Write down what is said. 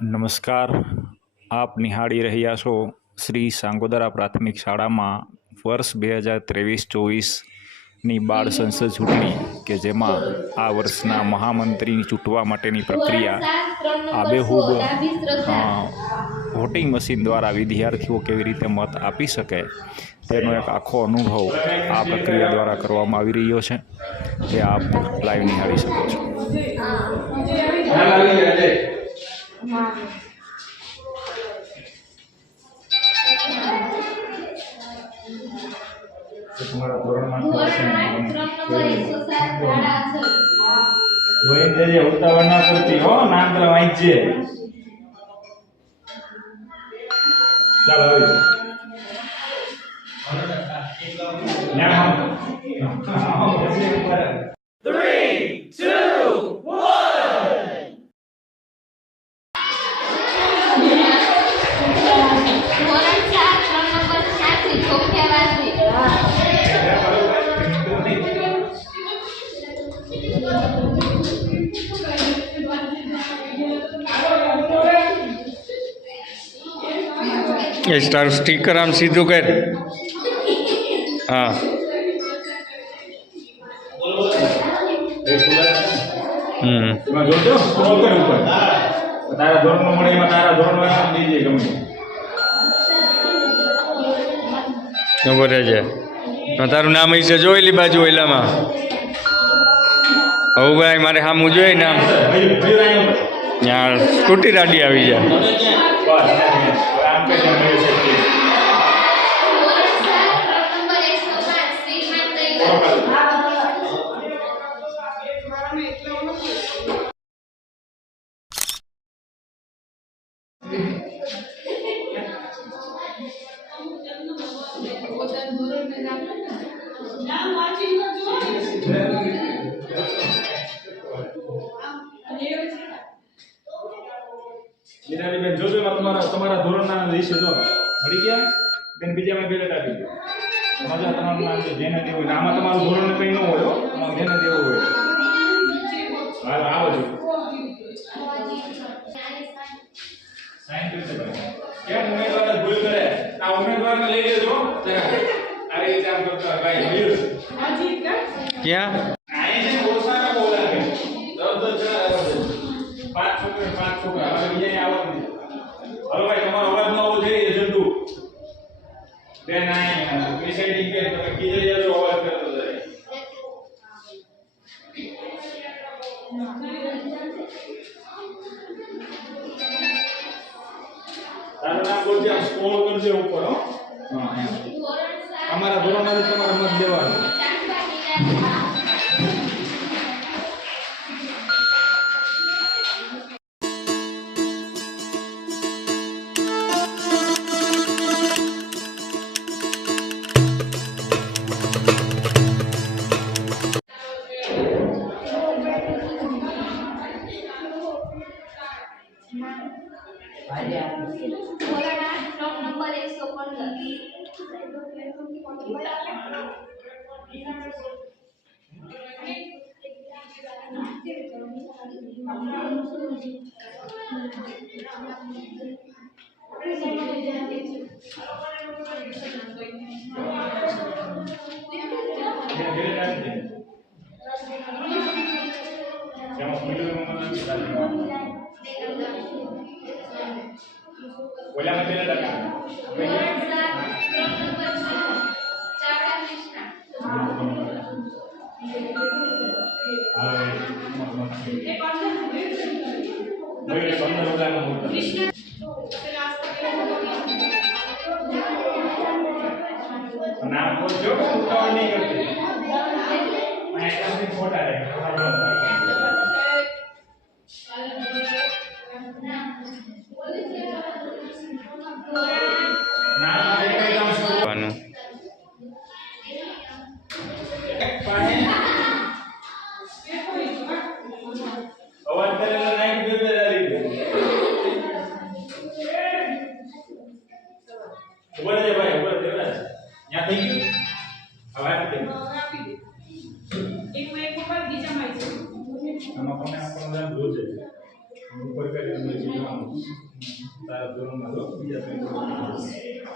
નમસ્કાર. આપ નિહાળી રહ્યા છો શ્રી સાંગોદરા પ્રાથમિક શાળામાં વર્ષ 2023-24ની બાળ સંસદ ચૂંટણી કે જેમાં આ વર્ષના મહામંત્રી ચૂંટવા માટેની પ્રક્રિયા આબેહૂબ વોટિંગ મશીન દ્વારા વિદ્યાર્થીઓ કેવી રીતે મત આપી શકે તેનો એક આખો અનુભવ આ પ્રક્રિયા દ્વારા કરવામાં આવી રહ્યો છે, તે આપ લાઈવ નિહાળી શકો છો. તમારા ધોરણમાં જોઈ દેજે, ઉતાવળ ના કરતી હો, નામ પેલા વાંચજે. ચાલો હવે તારું સ્ટીકર આમ સીધું કર. હા, જોજો સ્ક્રોલ કર ઉપર. તારા ધોરણમાં મળે એમાં તારા ધોરણમાં દીજે ગમે ખબર છે. તારું નામ હશે જોયેલી બાજુ ઓલામાં. હવે ભાઈ મારે સામું જોઈ ને આમ ત્યાં સ્કૂટી રાડી આવી જાય. બેન જોજો તમારા ધોરણના વિશે જો મળી ગયા બેન. બીજામાં બેલેટ આપી દો. મજા તમારું નામ છે જેને દેવું હોય. આમાં તમારું ધોરણ કંઈ ન હોય, તમારે જેને દેવું હોય. હાલ આવો છો સાઈન કરી દે. કેમ ઉમેદવાર ભૂલ કરે? આ ઉમેદવારને લઈ લેજો. આ રીતે આમ કરતા ભાઈ મયુર ક્યાં પાંચ છોકરા હવે અહીંયા આવવાનું. હલો ભાઈ, તમારો અવાજ ન આવવો જોઈએ. જંતુ બેન આ પ્રિસાઇડિંગ બેન તમે કીધે જજો, અવાજ કરતો જાય. તારું નામ બોલજે, આમ સ્ક્રોલ કરજે ઉપર. હો હા, અમારા ધોરણમાંથી તમારે મત દેવાનો. ઓલામાં બેલેટ હતા. નામ બોલજો, ઉતાવળ નહીં કરતી. ફોટા રહે અવાજ કરેલો નાઈટ બેબેદારી ઉપર છે ભાઈ, ઉપર દેવરાજ ત્યાં થઈ ગયું. હવે આપી દે. એક માં બીજામાં આવી છે. આમાં કોને આપણને જોજે. ઉપર કરી તમે શીખવાનું તારા ધોરણમાં જો બીજા કંઈ